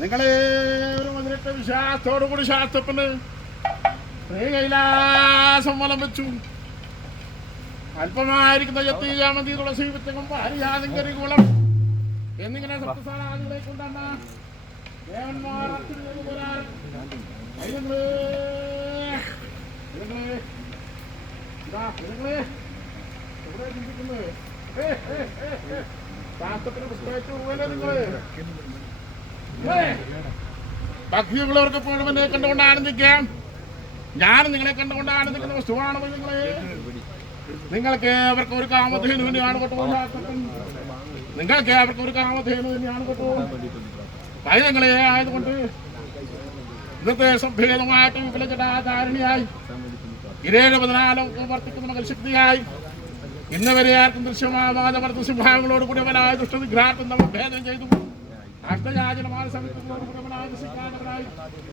നിങ്ങള് ഒരു മുതലിട്ട വിശ്വാസത്തോടു കൂടി ശാസ്ത്രത്തിന് കൈലാസം വലം വെച്ചു. അല്പമായിരിക്കുന്ന ജത്തിയാമതി തുളസി വിത്തകം പാരിയാതിങ്കരി കുളം എന്നിങ്ങനെ സപ്തസാരാദികളെ കൊണ്ടാണ് ദേവന്മാർ ശാസ്ത്രത്തിന് പുസ്തകത്തിൽ പോകല്ലേ നിങ്ങള് ഭക്തിയുള്ളവർക്ക് എപ്പോഴും എന്നെ കണ്ടുകൊണ്ട് ആനന്ദിക്കാം. ഞാനും നിങ്ങളെ കണ്ടുകൊണ്ട് ആനന്ദിക്കുന്ന വസ്തുവാണ് നിങ്ങളെ. നിങ്ങൾക്ക് അവർക്ക് ഒരു കാമധേനു തന്നെയാണ് കേട്ടോ. നിങ്ങൾക്ക് അവർക്ക് ഒരു കാമധേനു തന്നെയാണ് കേട്ടോ. പൈതങ്ങളെ ആയതുകൊണ്ട് ഇന്നത്തെ സംഭേദമായിട്ട് വിപുലജടാധാരണിയായി 17-14 വർത്തിക്കുന്ന മകൾ ശക്തിയായി ഇന്നവരെ ആർക്കും ദൃശ്യമാവാതെ വർദ്ധ സിംഹങ്ങളോട് കൂടി അവനായ ദുഷ്ടവിഘ്രാർത്ഥം നമ്മൾ ഭേദം ചെയ്തു. അഷ്ടയാചനമായ സമയത്തോട് കൂടി അവനായ